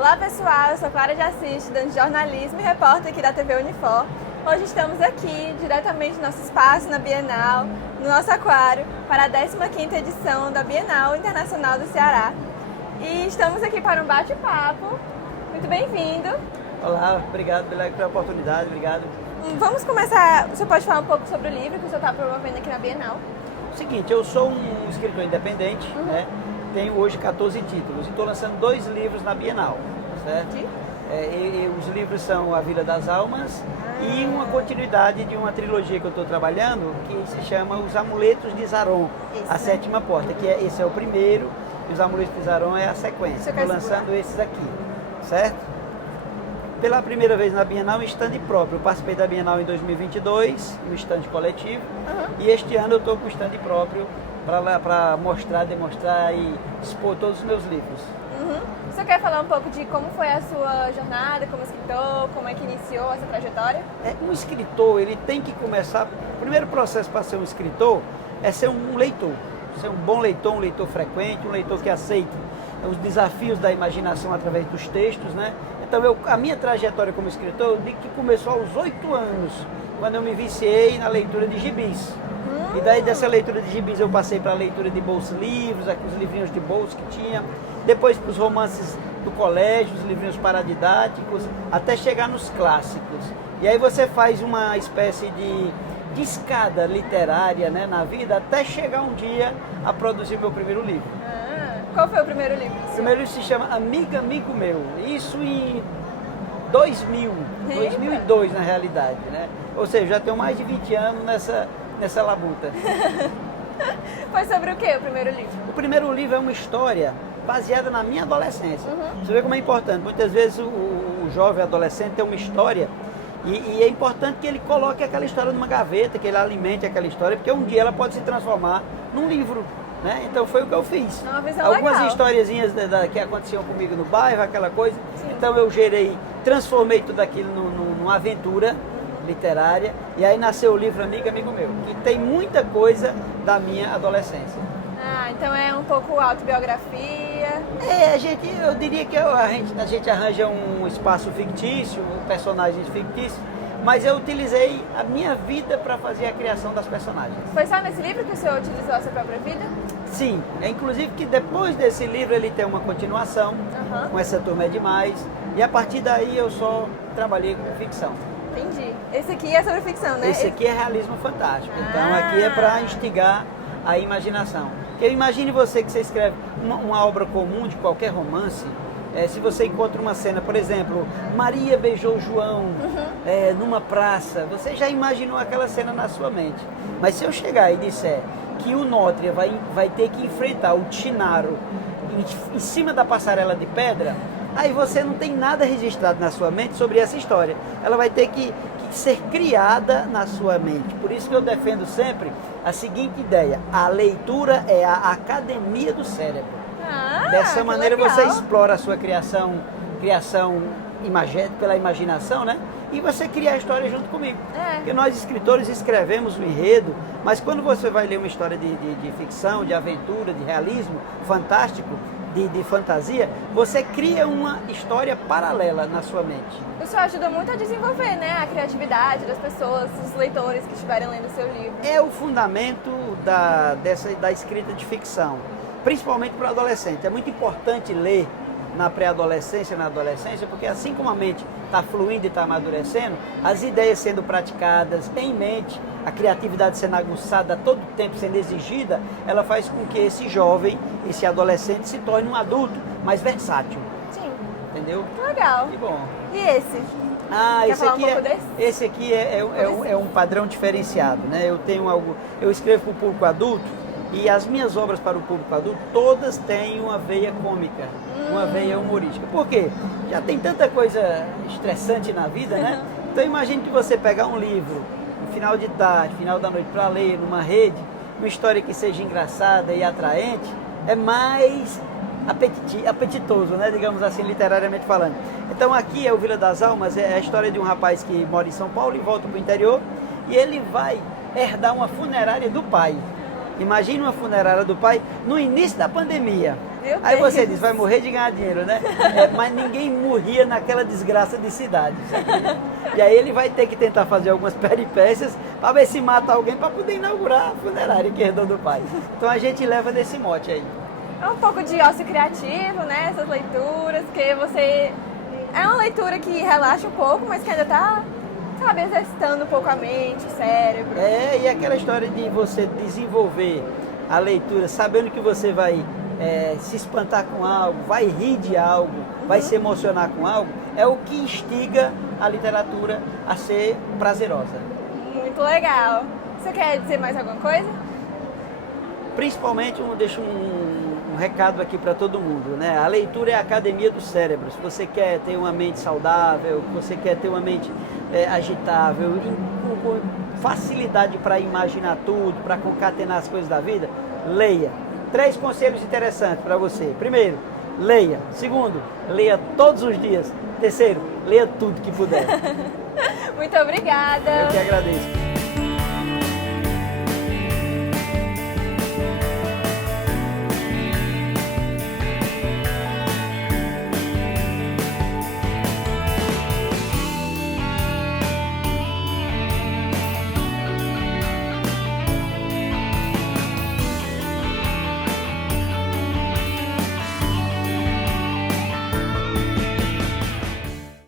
Olá pessoal, eu sou Clara de Assis, estudante de jornalismo e repórter aqui da TV Unifor. Hoje estamos aqui, diretamente no nosso espaço na Bienal, no nosso aquário, para a 15ª edição da Bienal Internacional do Ceará. E estamos aqui para um bate-papo. Muito bem-vindo. Olá, obrigado pela oportunidade, obrigado. Vamos começar, o senhor pode falar um pouco sobre o livro que o senhor está promovendo aqui na Bienal? Seguinte, eu sou um escritor independente, né? Tenho hoje 14 títulos e estou lançando 2 livros na Bienal, certo? Os livros são A Vila das Almas e uma continuidade de uma trilogia que eu estou trabalhando que se chama Os Amuletos de Zaron, a 7ª porta, que esse é o primeiro e Os Amuletos de Zaron é a sequência. Estou lançando esses aqui, certo? Pela primeira vez na Bienal, em stand próprio. Eu participei da Bienal em 2022, no stand coletivo, e este ano eu estou com stand próprio para mostrar, demonstrar e expor todos os meus livros. Você quer falar um pouco de como foi a sua jornada como escritor, como é que iniciou essa trajetória? Um escritor, ele tem que começar... O primeiro processo para ser um escritor é ser um leitor. Ser um bom leitor, um leitor frequente, um leitor que aceita os desafios da imaginação através dos textos, né? Então, a minha trajetória como escritor, eu digo que começou aos 8 anos, quando eu me viciei na leitura de gibis. E daí dessa leitura de gibis eu passei para a leitura de bolsa-livros, os livrinhos de bolsa que tinha, depois para os romances do colégio, os livrinhos paradidáticos, até chegar nos clássicos. E aí você faz uma espécie de escada literária, né, na vida, até chegar um dia a produzir meu primeiro livro. Qual foi o primeiro livro? O primeiro livro se chama Amiga, Amigo Meu. Isso em 2002 na realidade, né? Ou seja, já tenho mais de 20 anos nessa labuta. Foi sobre o que o primeiro livro? O primeiro livro é uma história baseada na minha adolescência. Você vê como é importante. Muitas vezes o jovem adolescente tem uma história e é importante que ele coloque aquela história numa gaveta, que ele alimente aquela história, porque um dia ela pode se transformar num livro. Né? Então foi o que eu fiz. Algumas legal. historiazinhas que aconteciam comigo no bairro, aquela coisa. Sim. Então eu transformei tudo aquilo numa aventura literária. E aí nasceu o livro Amiga, Amigo Meu, que tem muita coisa da minha adolescência. Então é um pouco autobiografia. Eu diria que a gente arranja um espaço fictício, personagens fictícios, mas eu utilizei a minha vida para fazer a criação das personagens. Foi só nesse livro que o senhor utilizou a sua própria vida? Sim, inclusive que depois desse livro ele tem uma continuação, com Essa Turma é Demais, e a partir daí eu só trabalhei com ficção. Entendi. Esse aqui é sobre ficção, né? Esse aqui é realismo fantástico, então aqui é para instigar a imaginação. Porque imagine você que você escreve uma obra comum de qualquer romance. Se você encontra uma cena, por exemplo, Maria beijou João numa praça, você já imaginou aquela cena na sua mente. Mas se eu chegar e disser que o Nótria vai ter que enfrentar o Tinaro em cima da passarela de pedra, aí você não tem nada registrado na sua mente sobre essa história. Ela vai ter que ser criada na sua mente. Por isso que eu defendo sempre a seguinte ideia: a leitura é a academia do cérebro. Dessa maneira você explora a sua criação pela imaginação, né? E você cria a história junto comigo. Porque nós escritores escrevemos o enredo, mas quando você vai ler uma história de ficção, de aventura, de realismo fantástico, de fantasia, você cria uma história paralela na sua mente. Isso ajuda muito a desenvolver, né, a criatividade das pessoas, dos leitores que estiverem lendo o seu livro. É o fundamento da escrita de ficção. Principalmente para o adolescente. É muito importante ler na pré-adolescência, na adolescência, porque assim como a mente está fluindo e está amadurecendo, as ideias sendo praticadas em mente, a criatividade sendo aguçada a todo tempo, sendo exigida, ela faz com que esse jovem, esse adolescente, se torne um adulto mais versátil. Sim. Entendeu? Que legal. Que bom. E esse? Esse aqui é um padrão diferenciado, né? Eu escrevo para o público adulto. E as minhas obras para o público adulto, todas têm uma veia cômica, uma veia humorística. Por quê? Já tem tanta coisa estressante na vida, né? Então imagine que você pegar um livro, no final de tarde, final da noite, para ler numa rede, uma história que seja engraçada e atraente, é mais apetitoso, né? Digamos assim, literariamente falando. Então aqui é o Vila das Almas, é a história de um rapaz que mora em São Paulo e volta para o interior, e ele vai herdar uma funerária do pai. Imagine uma funerária do pai no início da pandemia. Meu Aí Deus. você diz, vai morrer de ganhar dinheiro, né? Mas ninguém morria naquela desgraça de cidade. Sabe? E aí ele vai ter que tentar fazer algumas peripécias para ver se mata alguém para poder inaugurar a funerária que herdou do pai. Então a gente leva nesse mote aí. É um pouco de ócio criativo, né? Essas leituras, que você... É uma leitura que relaxa um pouco, mas que ainda tá, sabe, exercitando um pouco a mente, o cérebro. E aquela história de você desenvolver a leitura sabendo que você vai se espantar com algo, vai rir de algo, vai se emocionar com algo, é o que instiga a literatura a ser prazerosa. Muito legal. Você quer dizer mais alguma coisa? Principalmente, deixo um recado aqui para todo mundo, né? A leitura é a academia do cérebro. Se você quer ter uma mente saudável, se você quer ter uma mente agitável, com facilidade para imaginar tudo, para concatenar as coisas da vida, leia. 3 conselhos interessantes para você. Primeiro, leia. Segundo, leia todos os dias. Terceiro, leia tudo que puder. Muito obrigada. Eu que agradeço.